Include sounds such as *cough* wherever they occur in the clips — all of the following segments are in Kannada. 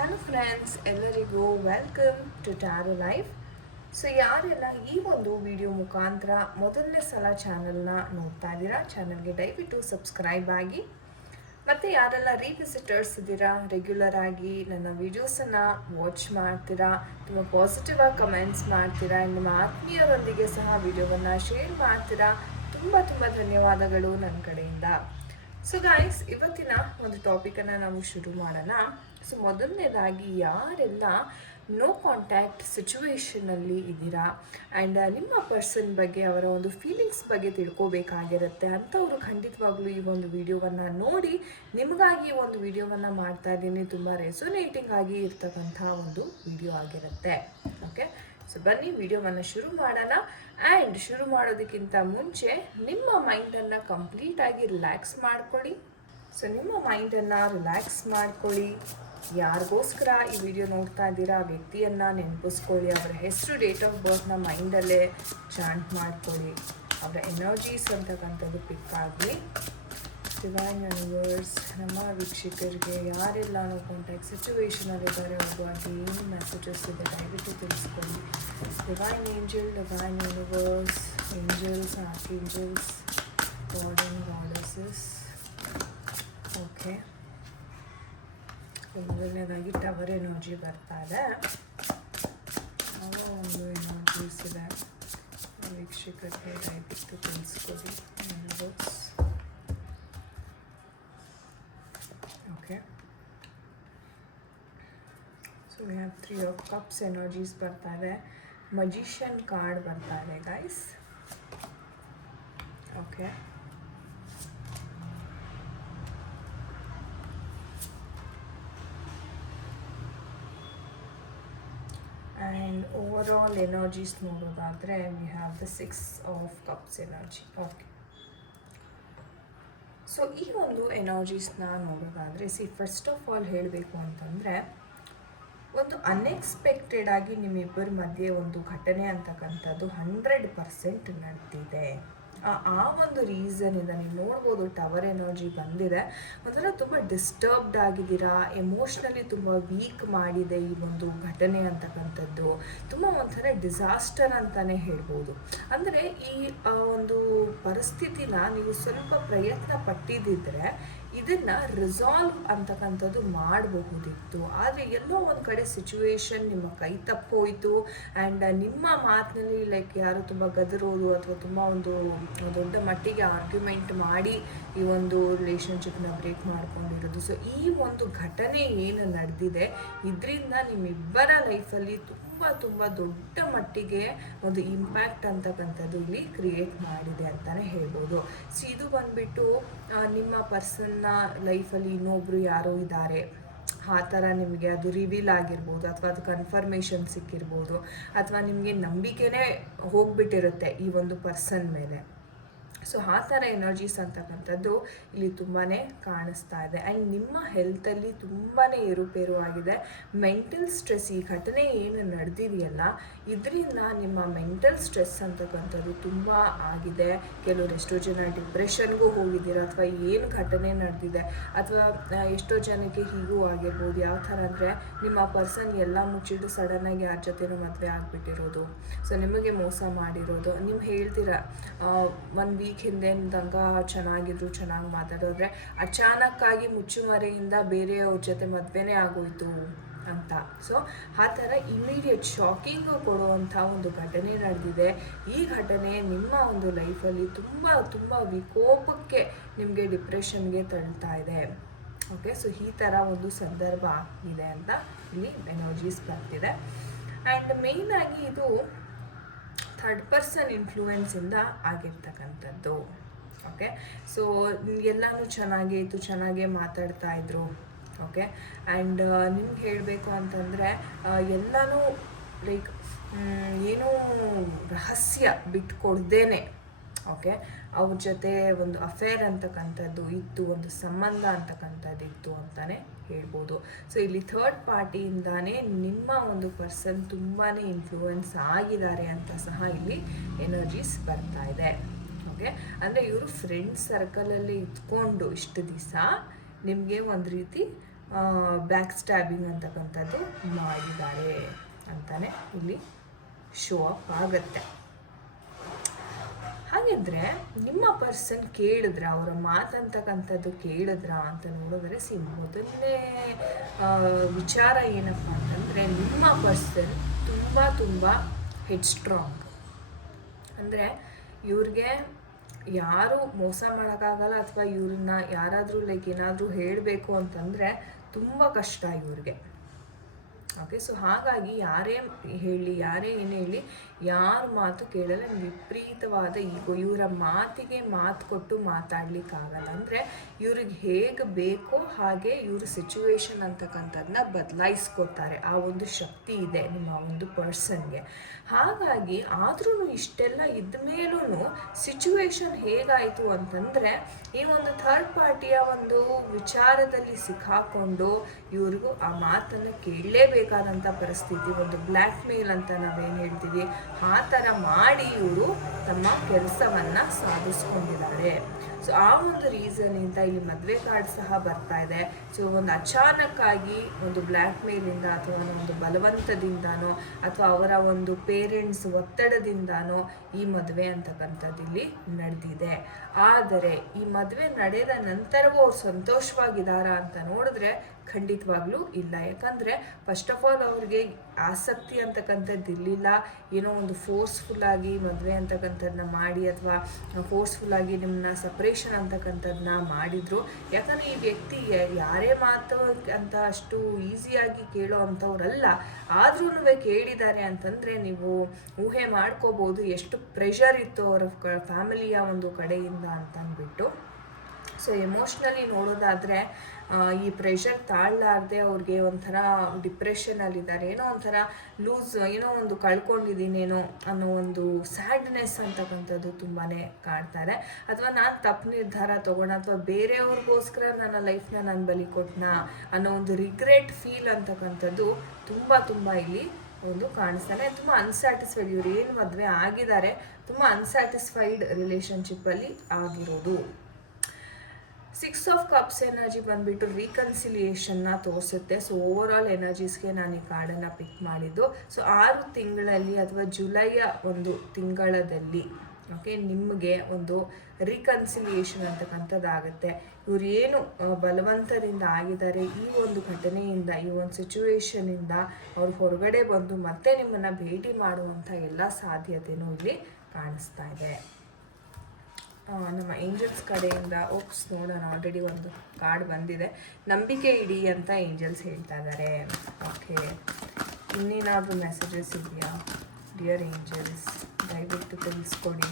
ಹಲೋ ಫ್ರೆಂಡ್ಸ್ ಎಲ್ಲರಿಗೂ welcome to tarot life so ಯಾರೆಲ್ಲ ಈ ಒಂದು ವಿಡಿಯೋ ಮುಖಾಂತರ ಮೊದಲನೇ ಸಲ ಚಾನಲ್ನ ನೋಡ್ತಾ ಇದ್ದೀರಾ ಚಾನಲ್ಗೆ ದಯವಿಟ್ಟು ಸಬ್ಸ್ಕ್ರೈಬ್ ಆಗಿ. ಮತ್ತು ಯಾರೆಲ್ಲ ರೀವಿಸಿಟರ್ಸ್ ಇದ್ದೀರಾ ರೆಗ್ಯುಲರ್ ಆಗಿ ನನ್ನ ವೀಡಿಯೋಸನ್ನು ವಾಚ್ ಮಾಡ್ತೀರಾ ತುಂಬ ಪಾಸಿಟಿವ್ ಆಗಿ ಕಮೆಂಟ್ಸ್ ಮಾಡ್ತೀರಾ ನಿಮ್ಮ ಆತ್ಮೀಯರೊಂದಿಗೆ ಸಹ ವಿಡಿಯೋವನ್ನು ಶೇರ್ ಮಾಡ್ತೀರಾ, ತುಂಬ ತುಂಬ ಧನ್ಯವಾದಗಳು ನನ್ನ ಕಡೆಯಿಂದ. ಸೊ ಗಾಯ್ಸ್ ಇವತ್ತಿನ ಒಂದು ಟಾಪಿಕನ್ನು ನಾವು ಶುರು ಮಾಡೋಣ. ಸೊ ಮೊದಲನೇದಾಗಿ ಯಾರೆಲ್ಲ ನೋ ಕಾಂಟ್ಯಾಕ್ಟ್ ಸಿಚುವೇಶನಲ್ಲಿ ಇದ್ದೀರಾ? ಆ್ಯಂಡ್ ನಿಮ್ಮ ಪರ್ಸನ್ ಬಗ್ಗೆ, ಅವರ ಒಂದು ಫೀಲಿಂಗ್ಸ್ ಬಗ್ಗೆ ತಿಳ್ಕೋಬೇಕಾಗಿರುತ್ತೆ ಅಂಥವರು ಖಂಡಿತವಾಗ್ಲೂ ಈ ಒಂದು ವಿಡಿಯೋವನ್ನು ನೋಡಿ ನಿಮಗಾಗಿ ಈ ಒಂದು ವಿಡಿಯೋವನ್ನು ಮಾಡ್ತಾ ಇದ್ದೀನಿ. ತುಂಬ ರೆಸೊನೇಟಿಂಗ್ ಆಗಿ ಇರ್ತಕ್ಕಂಥ ಒಂದು ವಿಡಿಯೋ ಆಗಿರುತ್ತೆ. ಓಕೆ ಸೊ ಬನ್ನಿ ವಿಡಿಯೋವನ್ನು ಶುರು ಮಾಡೋಣ. ಆ್ಯಂಡ್ ಶುರು ಮಾಡೋದಕ್ಕಿಂತ ಮುಂಚೆ ನಿಮ್ಮ ಮೈಂಡನ್ನು ಕಂಪ್ಲೀಟಾಗಿ ರಿಲ್ಯಾಕ್ಸ್ ಮಾಡ್ಕೊಳ್ಳಿ. ಸೊ ನಿಮ್ಮ ಮೈಂಡನ್ನು ರಿಲ್ಯಾಕ್ಸ್ ಮಾಡ್ಕೊಳ್ಳಿ. ಯಾರಿಗೋಸ್ಕರ ಈ ವಿಡಿಯೋ ನೋಡ್ತಾ ಇದ್ದೀರಾ? ಆ ವ್ಯಕ್ತಿಯನ್ನು ನೆನಪಿಸ್ಕೊಳ್ಳಿ, ಅವರ ಹೆಸರು ಡೇಟ್ ಆಫ್ ಬರ್ತ್ನ ಮೈಂಡಲ್ಲೇ ಚಾಂಟ್ ಮಾಡ್ಕೊಳ್ಳಿ. ಅವರ ಎನರ್ಜೀಸ್ ಅಂತಕ್ಕಂಥದ್ದು ಪಿಕ್ ಆಗಲಿ. ಡಿವೈನ್ ಯೂನಿವರ್ಸ್ ನಮ್ಮ ವೀಕ್ಷಕರಿಗೆ ಯಾರೆಲ್ಲ ಕಾಂಟ್ಯಾಕ್ಟ್ ಸಿಚುವೇಶನಲ್ಲಿ ಇದ್ದಾರೆ ಅವ್ರಿಗಾಗಿ ಏನು ಮೆಸೇಜಸ್ ಇದೆ, ದಯವಿಟ್ಟು ತಿಳಿಸ್ಕೊಳ್ಳಿ. Divine angel divine universe angels arch angels god and goddesses okay ಮೊದಲನೇದಾಗಿ ಟವರ್ ಎನರ್ಜಿ ಬರ್ತಾ ಇದೆ. ನಾವು ಒಂದು ಎನರ್ಜೀಸ್ ಇದೆ ವೀಕ್ಷಕರಿಗೆ ದಯವಿಟ್ಟು ತಿಳಿಸ್ಕೊಡಿ books okay so we have three of cups energies ಬರ್ತಾ ಇದೆ. ಮಜಿಷಿಯನ್ ಕಾರ್ಡ್ ಬರ್ತಾ ಇದೆ guys okay and over all energies ನೋಡೋದಾದರೆ we have the six of cups energy okay so ಈ ಒಂದು ಎನರ್ಜೀಸ್ನ ನೋಡೋದಾದರೆ ಸಿ ಫಸ್ಟ್ ಆಫ್ ಆಲ್ ಹೇಳಬೇಕು ಅಂತಂದರೆ, ಒಂದು ಅನ್ಎಕ್ಸ್ಪೆಕ್ಟೆಡ್ ಆಗಿ ನಿಮ್ಮಿಬ್ಬರ ಮಧ್ಯೆ ಒಂದು ಘಟನೆ ಅಂತಕ್ಕಂಥದ್ದು ಹಂಡ್ರೆಡ್ ಪರ್ಸೆಂಟ್ ನಡೆದಿದೆ. ಆ ಒಂದು ರೀಸನಿಂದ ನೀವು ನೋಡ್ಬೋದು ಟವರ್ ಎನರ್ಜಿ ಬಂದಿದೆ. ಒಂಥರ ತುಂಬ ಡಿಸ್ಟರ್ಬ್ಡ್ ಆಗಿದ್ದೀರಾ? ಎಮೋಷ್ನಲಿ ತುಂಬ ವೀಕ್ ಮಾಡಿದೆ ಈ ಒಂದು ಘಟನೆ ಅಂತಕ್ಕಂಥದ್ದು. ತುಂಬ ಒಂಥರ ಡಿಸಾಸ್ಟರ್ ಅಂತಲೇ ಹೇಳ್ಬೋದು. ಅಂದರೆ ಈ ಒಂದು ಪರಿಸ್ಥಿತಿನ ನೀವು ಸ್ವಲ್ಪ ಪ್ರಯತ್ನ ಪಟ್ಟಿದ್ದಿದ್ರೆ ಇದನ್ನು ರಿಸಾಲ್ವ್ ಅಂತಕ್ಕಂಥದ್ದು ಮಾಡಬಹುದಿತ್ತು. ಆದರೆ ಎಲ್ಲೋ ಒಂದು ಕಡೆ ಸಿಚುವೇಶನ್ ನಿಮ್ಮ ಕೈ ತಪ್ಪೋಯಿತು ಆ್ಯಂಡ್ ನಿಮ್ಮ ಮಾತಿನಲ್ಲಿ ಲೈಕ್ ಯಾರು ತುಂಬ ಗದರೋದು ಅಥವಾ ತುಂಬ ಒಂದು ದೊಡ್ಡ ಮಟ್ಟಿಗೆ ಆರ್ಗ್ಯುಮೆಂಟ್ ಮಾಡಿ ಈ ಒಂದು ರಿಲೇಷನ್ಶಿಪ್ನ ಬ್ರೇಕ್ ಮಾಡ್ಕೊಂಡಿರೋದು. ಸೊ ಈ ಒಂದು ಘಟನೆ ಏನು ನಡೆದಿದೆ, ಇದರಿಂದ ನಿಮ್ಮಿಬ್ಬರ ಲೈಫಲ್ಲಿ ತುಂಬ ತುಂಬ ದೊಡ್ಡ ಮಟ್ಟಿಗೆ ಒಂದು ಇಂಪ್ಯಾಕ್ಟ್ ಅಂತಕ್ಕಂಥದ್ದು ಇಲ್ಲಿ ಕ್ರಿಯೇಟ್ ಮಾಡಿದೆ ಅಂತಲೇ ಹೇಳ್ಬೋದು. ಸೊ ಇದು ಬಂದ್ಬಿಟ್ಟು ನಿಮ್ಮ ಪರ್ಸನ್ನ ಲೈಫಲ್ಲಿ ಇನ್ನೊಬ್ರು ಯಾರೋ ಇದ್ದಾರೆ. ಆ ಥರ ನಿಮಗೆ ಅದು ರಿವೀಲ್ ಆಗಿರ್ಬೋದು, ಅಥವಾ ಅದು ಕನ್ಫರ್ಮೇಷನ್ ಸಿಕ್ಕಿರ್ಬೋದು, ಅಥವಾ ನಿಮಗೆ ನಂಬಿಕೆನೇ ಹೋಗ್ಬಿಟ್ಟಿರುತ್ತೆ ಈ ಒಂದು ಪರ್ಸನ್ ಮೇಲೆ. ಸೊ ಆ ಥರ ಎನರ್ಜೀಸ್ ಅಂತಕ್ಕಂಥದ್ದು ಇಲ್ಲಿ ತುಂಬಾ ಕಾಣಿಸ್ತಾ ಇದೆ. ಆ್ಯಂಡ್ ನಿಮ್ಮ ಹೆಲ್ತಲ್ಲಿ ತುಂಬಾ ಏರುಪೇರು ಆಗಿದೆ ಮೆಂಟಲ್ ಸ್ಟ್ರೆಸ್ ಈ ಘಟನೆ ಏನು ನಡೆದಿದೆಯಲ್ಲ, ಇದರಿಂದ ನಿಮ್ಮ ಮೆಂಟಲ್ ಸ್ಟ್ರೆಸ್ ಅಂತಕ್ಕಂಥದ್ದು ತುಂಬ ಆಗಿದೆ. ಕೆಲವರು ಎಷ್ಟೋ ಜನ ಡಿಪ್ರೆಷನ್ಗೂ ಹೋಗಿದ್ದೀರಾ? ಅಥವಾ ಏನು ಘಟನೆ ನಡೆದಿದೆ? ಅಥವಾ ಎಷ್ಟೋ ಜನಕ್ಕೆ ಹೀಗೂ ಆಗಿರ್ಬೋದು. ಯಾವ ಥರ ಅಂದರೆ, ನಿಮ್ಮ ಪರ್ಸನ್ ಎಲ್ಲ ಮುಚ್ಚಿಟ್ಟು ಸಡನ್ನಾಗಿ ಯಾರ ಜೊತೆನೂ ಮದುವೆ ಆಗಿಬಿಟ್ಟಿರೋದು. ಸೊ ನಿಮಗೆ ಮೋಸ ಮಾಡಿರೋದು. ನೀವು ಹೇಳ್ತೀರ ಒನ್ ವೀಕ್ ಹಿಂದೆ ತನಕ ಚೆನ್ನಾಗಿದ್ರು, ಚೆನ್ನಾಗಿ ಮಾತಾಡೋದ್ರೆ ಅಚಾನಕ್ಕಾಗಿ ಮುಚ್ಚುಮರೆಯಿಂದ ಬೇರೆಯವ್ರ ಜೊತೆ ಮದುವೆನೇ ಆಗೋಯ್ತು ಅಂತ. ಸೊ ಆ ಥರ ಇಮಿಡಿಯೇಟ್ ಶಾಕಿಂಗು ಕೊಡುವಂಥ ಒಂದು ಘಟನೆ ನಡೆದಿದೆ. ಈ ಘಟನೆ ನಿಮ್ಮ ಒಂದು ಲೈಫಲ್ಲಿ ತುಂಬ ತುಂಬ ವಿಕೋಪಕ್ಕೆ ನಿಮಗೆ ಡಿಪ್ರೆಷನ್ಗೆ ತಳ್ತಾ ಇದೆ. ಓಕೆ ಸೊ ಈ ಥರ ಒಂದು ಸಂದರ್ಭ ಇದೆ ಅಂತ ಇಲ್ಲಿ ಎನರ್ಜೀಸ್ ಬರ್ತಿದೆ. ಆ್ಯಂಡ್ ಮೇಯ್ನಾಗಿ ಇದು ಥರ್ಡ್ ಪರ್ಸನ್ ಇನ್ಫ್ಲೂಯೆನ್ಸಿಂದ ಆಗಿರ್ತಕ್ಕಂಥದ್ದು. ಓಕೆ ಸೊ ಎಲ್ಲನೂ ಚೆನ್ನಾಗೇ ಇತ್ತು, ಚೆನ್ನಾಗೇ ಮಾತಾಡ್ತಾ ಇದ್ರು. ಓಕೆ ಆ್ಯಂಡ್ ನಿಮ್ಗೆ ಹೇಳಬೇಕು ಅಂತಂದರೆ ಎಲ್ಲನೂ ಲೈಕ್ ಏನೂ ರಹಸ್ಯ ಬಿಟ್ಕೊಡ್ದೇನೆ. ಓಕೆ? ಅವ್ರ ಜೊತೆ ಒಂದು ಅಫೇರ್ ಅಂತಕ್ಕಂಥದ್ದು ಇತ್ತು, ಒಂದು ಸಂಬಂಧ ಅಂತಕ್ಕಂಥದ್ದು ಇತ್ತು ಅಂತಲೇ ಹೇಳ್ಬೋದು. ಸೊ ಇಲ್ಲಿ ಥರ್ಡ್ ಪಾರ್ಟಿಯಿಂದಾನೇ ನಿಮ್ಮ ಒಂದು ಪರ್ಸನ್ ತುಂಬಾ ಇನ್ಫ್ಲೂಯೆನ್ಸ್ ಆಗಿದ್ದಾರೆ ಅಂತ ಸಹ ಇಲ್ಲಿ ಎನರ್ಜೀಸ್ ಬರ್ತಾ ಇದೆ. ಓಕೆ? ಅಂದರೆ ಇವರು ಫ್ರೆಂಡ್ ಸರ್ಕಲಲ್ಲಿ ಇದ್ಕೊಂಡು ಇಷ್ಟು ದಿವಸ ನಿಮಗೆ ಒಂದು ರೀತಿ ಬ್ಯಾಕ್ ಸ್ಟ್ಯಾಬಿಂಗ್ ಅಂತಕ್ಕಂಥದ್ದು ಮಾಡಿದ್ದಾರೆ ಅಂತಾನೆ ಇಲ್ಲಿ ಶೋ ಅಪ್ ಆಗುತ್ತೆ. ಹಾಗಿದ್ರೆ ನಿಮ್ಮ ಪರ್ಸನ್ ಕೇಳಿದ್ರ, ಅವರ ಮಾತಂತಕ್ಕಂಥದ್ದು ಕೇಳಿದ್ರ ಅಂತ ನೋಡಿದ್ರೆ ಸಿ ಮೊದಲನೇ ವಿಚಾರ ಏನಪ್ಪ ಅಂತಂದರೆ ನಿಮ್ಮ ಪರ್ಸನ್ ತುಂಬ ತುಂಬ ಹೆಡ್ ಸ್ಟ್ರಾಂಗ್ ಅಂದರೆ ಇವ್ರಿಗೆ ಯಾರು ಮೋಸ ಮಾಡೋಕ್ಕಾಗಲ್ಲ ಅಥವಾ ಇವ್ರನ್ನ ಯಾರಾದರೂ ಲೈಕ್ ಏನಾದರೂ ಹೇಳಬೇಕು ಅಂತಂದರೆ ತುಂಬ ಕಷ್ಟ ಇವ್ರಿಗೆ. ಓಕೆ ಸೊ ಹಾಗಾಗಿ ಯಾರೇ ಹೇಳಿ, ಯಾರೇ ಏನೇ ಹೇಳಿ, ಯಾರ ಮಾತು ಕೇಳಲ್ಲ. ವಿಪರೀತವಾದ ಈಗೋ, ಇವರ ಮಾತಿಗೆ ಮಾತು ಕೊಟ್ಟು ಮಾತಾಡ್ಲಿಕ್ಕಾಗಲ್ಲ. ಅಂದರೆ ಇವ್ರಿಗೆ ಹೇಗೆ ಬೇಕೋ ಹಾಗೆ ಇವ್ರ ಸಿಚುವೇಶನ್ ಅಂತಕ್ಕಂಥದ್ದನ್ನ ಬದಲಾಯಿಸ್ಕೊತಾರೆ. ಆ ಒಂದು ಶಕ್ತಿ ಇದೆ ನಿಮ್ಮ ಒಂದು ಪರ್ಸನ್ಗೆ ಹಾಗಾಗಿ ಆದ್ರೂ ಇಷ್ಟೆಲ್ಲ ಇದ್ದ ಮೇಲೂ ಸಿಚುವೇಶನ್ ಹೇಗಾಯಿತು ಅಂತಂದರೆ ಈ ಒಂದು ಥರ್ಡ್ ಪಾರ್ಟಿಯ ಒಂದು ವಿಚಾರದಲ್ಲಿ ಸಿಕ್ಕಾಕೊಂಡು ಇವ್ರಿಗೂ ಆ ಮಾತನ್ನು ಕೇಳಲೇಬೇಕಾದಂಥ ಪರಿಸ್ಥಿತಿ, ಒಂದು ಬ್ಲ್ಯಾಕ್ ಮೇಲ್ ಅಂತ ನಾವೇನು ಹೇಳ್ತೀವಿ, ಆ ಥರ ಮಾಡಿ ಇವರು ತಮ್ಮ ಕೆಲಸವನ್ನು ಸಾಧಿಸ್ಕೊಂಡಿದ್ದಾರೆ. ಸೊ ಆ ಒಂದು ರೀಸನಿಂದ ಇಲ್ಲಿ ಮದುವೆ ಕಾರ್ಡ್ ಸಹ ಬರ್ತಾ ಇದೆ. ಸೊ ಒಂದು ಅಚಾನಕ್ಕಾಗಿ ಒಂದು ಬ್ಲ್ಯಾಕ್ ಮೇಲಿಂದ ಅಥವಾ ಒಂದು ಬಲವಂತದಿಂದನೋ ಅಥವಾ ಅವರ ಒಂದು ಪೇರೆಂಟ್ಸ್ ಒತ್ತಡದಿಂದನೋ ಈ ಮದುವೆ ಅಂತಕ್ಕಂಥದ್ದು ಇಲ್ಲಿ ನಡೆದಿದೆ. ಆದರೆ, ಈ ಮದುವೆ ನಡೆದ ನಂತರವೂ ಅವ್ರು ಸಂತೋಷವಾಗಿದ್ದಾರಾ ಅಂತ ನೋಡಿದ್ರೆ ಖಂಡಿತವಾಗ್ಲೂ ಇಲ್ಲ. ಯಾಕಂದರೆ ಫಸ್ಟ್ ಆಫ್ ಆಲ್ ಅವ್ರಿಗೆ ಆಸಕ್ತಿ ಅಂತಕ್ಕಂಥದ್ದು ಇರಲಿಲ್ಲ. ಏನೋ ಒಂದು ಫೋರ್ಸ್ಫುಲ್ಲಾಗಿ ಮದುವೆ ಅಂತಕ್ಕಂಥದ್ದನ್ನ ಮಾಡಿ ಅಥವಾ ಫೋರ್ಸ್ಫುಲ್ಲಾಗಿ ನಿಮ್ಮನ್ನ ಸಪ್ರೇಷನ್ ಅಂತಕ್ಕಂಥದ್ದನ್ನ ಮಾಡಿದ್ರು. ಯಾಕಂದರೆ ಈ ವ್ಯಕ್ತಿ ಯಾರೇ ಮಾತು ಅಂತ ಅಷ್ಟು ಈಸಿಯಾಗಿ ಕೇಳೋ ಅಂಥವ್ರಲ್ಲ. ಆದ್ರೂ ಕೇಳಿದ್ದಾರೆ ಅಂತಂದರೆ ನೀವು ಊಹೆ ಮಾಡ್ಕೋಬೋದು ಎಷ್ಟು ಪ್ರೆಷರ್ ಇತ್ತು ಅವರ ಫ್ಯಾಮಿಲಿಯ ಒಂದು ಕಡೆಯಿಂದ ಅಂತ ಅಂದ್ಬಿಟ್ಟು ಸೊ ಎಮೋಷ್ನಲಿ ನೋಡೋದಾದರೆ ಈ ಪ್ರೆಷರ್ ತಾಳಲಾರ್ದೆ ಅವ್ರಿಗೆ ಒಂಥರ ಡಿಪ್ರೆಷನಲ್ಲಿದ್ದಾರೆ ಏನೋ ಒಂಥರ ಲೂಸ್ ಏನೋ ಒಂದು ಕಳ್ಕೊಂಡಿದ್ದೀನೇನೋ ಅನ್ನೋ ಒಂದು ಸ್ಯಾಡ್ನೆಸ್ ಅಂತಕ್ಕಂಥದ್ದು ತುಂಬಾ ಕಾಣ್ತಾರೆ. ಅಥವಾ ನಾನು ತಪ್ಪು ನಿರ್ಧಾರ ತೊಗೋಣ ಅಥವಾ ಬೇರೆಯವ್ರಿಗೋಸ್ಕರ ನನ್ನ ಲೈಫ್ನ ನಾನು ಬಲಿ ಕೊಟ್ಟನ ಅನ್ನೋ ಒಂದು ರಿಗ್ರೆಟ್ ಫೀಲ್ ಅಂತಕ್ಕಂಥದ್ದು ತುಂಬ ತುಂಬ ಇಲ್ಲಿ ಒಂದು ಕಾಣಿಸ್ತಾನೆ. ತುಂಬ ಅನ್ಸ್ಯಾಟಿಸ್ಫೈಡ್ ಇವ್ರು ಏನು ಮದುವೆ ಆಗಿದ್ದಾರೆ, ತುಂಬ ಅನ್ಸ್ಯಾಟಿಸ್ಫೈಡ್ ರಿಲೇಷನ್ಶಿಪ್ಪಲ್ಲಿ ಆಗಿರೋದು. ಸಿಕ್ಸ್ ಆಫ್ ಕಪ್ಸ್ ಎನರ್ಜಿ ಬಂದ್ಬಿಟ್ಟು ರೀಕನ್ಸಿಲಿಯೇಷನ್ನ ತೋರಿಸುತ್ತೆ. ಸೊ ಓವರ್ ಆಲ್ ಎನರ್ಜೀಸ್ಗೆ ನಾನು ಈ ಕಾರ್ಡನ್ನು ಪಿಕ್ ಮಾಡಿದ್ದು. ಸೊ ಆರು ತಿಂಗಳಲ್ಲಿ ಅಥವಾ ಜುಲೈಯ ಒಂದು ತಿಂಗಳದಲ್ಲಿ ಓಕೆ ನಿಮಗೆ ಒಂದು ರೀಕನ್ಸಿಲಿಯೇಷನ್ ಅಂತಕ್ಕಂಥದ್ದಾಗುತ್ತೆ. ಇವ್ರು ಏನು ಬಲವಂತದಿಂದ ಆಗಿದ್ದಾರೆ ಈ ಒಂದು ಘಟನೆಯಿಂದ, ಈ ಒಂದು ಸಿಚುವೇಶನಿಂದ ಅವ್ರು ಹೊರಗಡೆ ಬಂದು ಮತ್ತೆ ನಿಮ್ಮನ್ನು ಭೇಟಿ ಮಾಡುವಂಥ ಎಲ್ಲ ಸಾಧ್ಯತೆಯೂ ಇಲ್ಲಿ ಕಾಣಿಸ್ತಾ ಇದೆ. ನಮ್ಮ ಏಂಜಲ್ಸ್ ಕಡೆಯಿಂದ ಓಪ್ಸ್ ನೋಡೋಣ ಆಲ್ರೆಡಿ ಒಂದು ಕಾರ್ಡ್ ಬಂದಿದೆ. ನಂಬಿಕೆ ಇಡಿ ಅಂತ ಏಂಜಲ್ಸ್ ಹೇಳ್ತಾ ಇದ್ದಾರೆ ಓಕೆ ಇನ್ನೇನಾದರೂ ಮೆಸೇಜಸ್ ಇದೆಯಾ? ಡಿಯರ್ ಏಂಜಲ್ಸ್ ದಯವಿಟ್ಟು ತಿಳಿಸ್ಕೊಡಿ.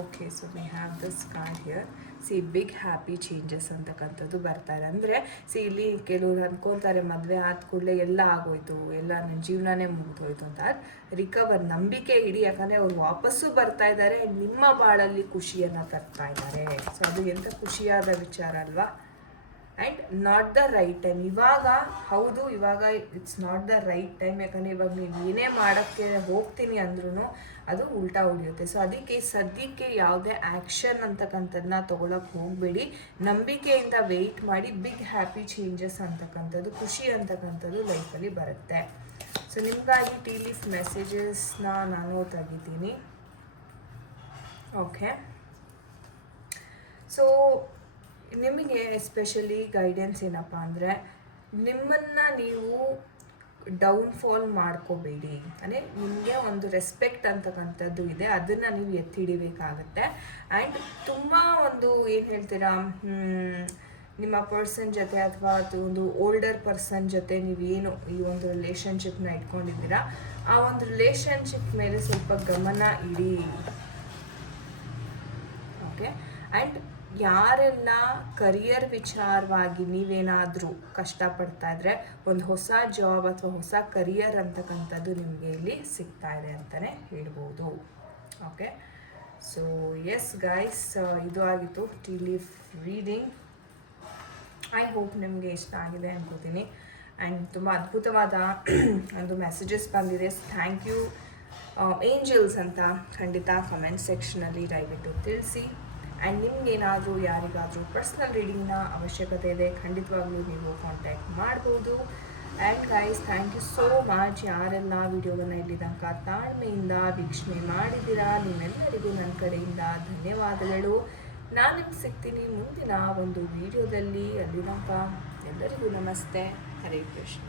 Okay so we have this card here see big happy changes ಅಂತಕ್ಕಂಥದ್ದು ಬರ್ತಾರೆ ಅಂದರೆ ಸಿ ಇಲ್ಲಿ ಕೆಲವರು ಅಂದ್ಕೊತಾರೆ ಮದುವೆ ಆದ ಕೂಡಲೇ ಎಲ್ಲ ಆಗೋಯ್ತು, ಎಲ್ಲ ನನ್ನ ಜೀವನನೇ ಮುಗಿದೋಯ್ತು ಅಂತ. ರಿಕವರ್ ನಂಬಿಕೆ ಇಡಿ, ಯಾಕಂದರೆ ಅವ್ರು ವಾಪಸ್ಸು ಬರ್ತಾ ಇದ್ದಾರೆ, ನಿಮ್ಮ ಬಾಳಲ್ಲಿ ಖುಷಿಯನ್ನು ತರ್ತಾ ಇದ್ದಾರೆ. ಸೊ ಅದು ಎಂಥ ಖುಷಿಯಾದ ವಿಚಾರ ಅಲ್ವಾ? And not the right time ಇವಾಗ, ಹೌದು, ಇವಾಗ it's not the right time ಯಾಕಂದರೆ ಇವಾಗ ನೀವು ಏನೇ ಮಾಡೋಕ್ಕೆ ಹೋಗ್ತೀನಿ ಅಂದ್ರೂ ಅದು ಉಲ್ಟಾ ಹೊಡಿಯುತ್ತೆ ಸೊ ಅದಕ್ಕೆ ಸದ್ಯಕ್ಕೆ ಯಾವುದೇ ಆ್ಯಕ್ಷನ್ ಅಂತಕ್ಕಂಥದ್ದನ್ನ ತೊಗೊಳಕ್ಕೆ ಹೋಗಬೇಡಿ. ನಂಬಿಕೆಯಿಂದ ವೆಯ್ಟ್ ಮಾಡಿ ಬಿಗ್ ಹ್ಯಾಪಿ ಚೇಂಜಸ್ ಅಂತಕ್ಕಂಥದ್ದು, ಖುಷಿ ಅಂತಕ್ಕಂಥದ್ದು ಲೈಫಲ್ಲಿ ಬರುತ್ತೆ. ಸೊ ನಿಮಗಾಗಿ ಟಿ ಲೀಫ್ ಮೆಸೇಜಸ್ನ ನಾನು ತೆಗಿತೀನಿ. ಓಕೆ ಸೊ ನಿಮಗೆ ಎಸ್ಪೆಷಲಿ ಗೈಡೆನ್ಸ್ ಏನಪ್ಪ ಅಂದರೆ ನಿಮ್ಮನ್ನು ನೀವು ಡೌನ್ಫಾಲ್ ಮಾಡ್ಕೋಬೇಡಿ. ಅಂದರೆ ನಿಮಗೆ ಒಂದು ರೆಸ್ಪೆಕ್ಟ್ ಅಂತಕ್ಕಂಥದ್ದು ಇದೆ. ಅದನ್ನು ನೀವು ಎತ್ತಿ ಹಿಡಿಬೇಕಾಗತ್ತೆ ಆ್ಯಂಡ್ ತುಂಬ ಒಂದು ಏನು ಹೇಳ್ತೀರಾ ನಿಮ್ಮ ಪರ್ಸನ್ ಜೊತೆ ಅಥವಾ ಅದು ಒಂದು ಓಲ್ಡರ್ ಪರ್ಸನ್ ಜೊತೆ ನೀವೇನು ಈ ಒಂದು ರಿಲೇಷನ್ಶಿಪ್ನ ಇಟ್ಕೊಂಡಿದ್ದೀರಾ, ಆ ಒಂದು ರಿಲೇಷನ್ಶಿಪ್ ಮೇಲೆ ಸ್ವಲ್ಪ ಗಮನ ಇಡಿ. ಓಕೆ ಆ್ಯಂಡ್ ಯಾರೆಲ್ಲ ಕರಿಯರ್ ವಿಚಾರವಾಗಿ ನೀವೇನಾದರೂ ಕಷ್ಟಪಡ್ತಾ ಇದ್ರೆ, ಒಂದು ಹೊಸ ಜಾಬ್ ಅಥವಾ ಹೊಸ ಕರಿಯರ್ ಅಂತಕ್ಕಂಥದ್ದು ನಿಮಗೆ ಇಲ್ಲಿ ಸಿಗ್ತಾ ಇದೆ ಅಂತಲೇ ಹೇಳ್ಬೋದು. ಓಕೆ ಸೊ ಎಸ್ ಗೈಸ್ ಇದು ಆಗಿತ್ತು tea leaf reading I hope ನಿಮಗೆ ಇಷ್ಟ ಆಗಿದೆ ಅನ್ಕೋತೀನಿ. ಆ್ಯಂಡ್ ತುಂಬ ಅದ್ಭುತವಾದ *clears throat* ಒಂದು ಮೆಸೇಜಸ್ ಬಂದಿದೆ. ಥ್ಯಾಂಕ್ ಯು ಏಂಜಲ್ಸ್ ಅಂತ ಖಂಡಿತ ಕಮೆಂಟ್ ಸೆಕ್ಷನಲ್ಲಿ ದಯವಿಟ್ಟು ತಿಳಿಸಿ. ಆ್ಯಂಡ್ ನಿಮಗೇನಾದರೂ ಯಾರಿಗಾದರೂ ಪರ್ಸ್ನಲ್ ರೀಡಿಂಗ್ನ ಅವಶ್ಯಕತೆ ಇದೆ, ಖಂಡಿತವಾಗ್ಲೂ ನೀವು ಕಾಂಟ್ಯಾಕ್ಟ್ ಮಾಡ್ಬೋದು. And guys thank you so much ಯಾರೆಲ್ಲ ವಿಡಿಯೋವನ್ನು ಇಲ್ಲಿ ತನಕ ತಾಳ್ಮೆಯಿಂದ ವೀಕ್ಷಣೆ ಮಾಡಿದ್ದೀರಾ, ನಿಮ್ಮೆಲ್ಲರಿಗೂ ನನ್ನ ಕಡೆಯಿಂದ ಧನ್ಯವಾದಗಳು. ನಾನು ನಿಮ್ಗೆ ಸಿಗ್ತೀನಿ ಮುಂದಿನ ಒಂದು ವಿಡಿಯೋದಲ್ಲಿ. ಅಲ್ಲಿ ಎಲ್ಲರಿಗೂ ನಮಸ್ತೆ. ಹರೇ ಕೃಷ್ಣ.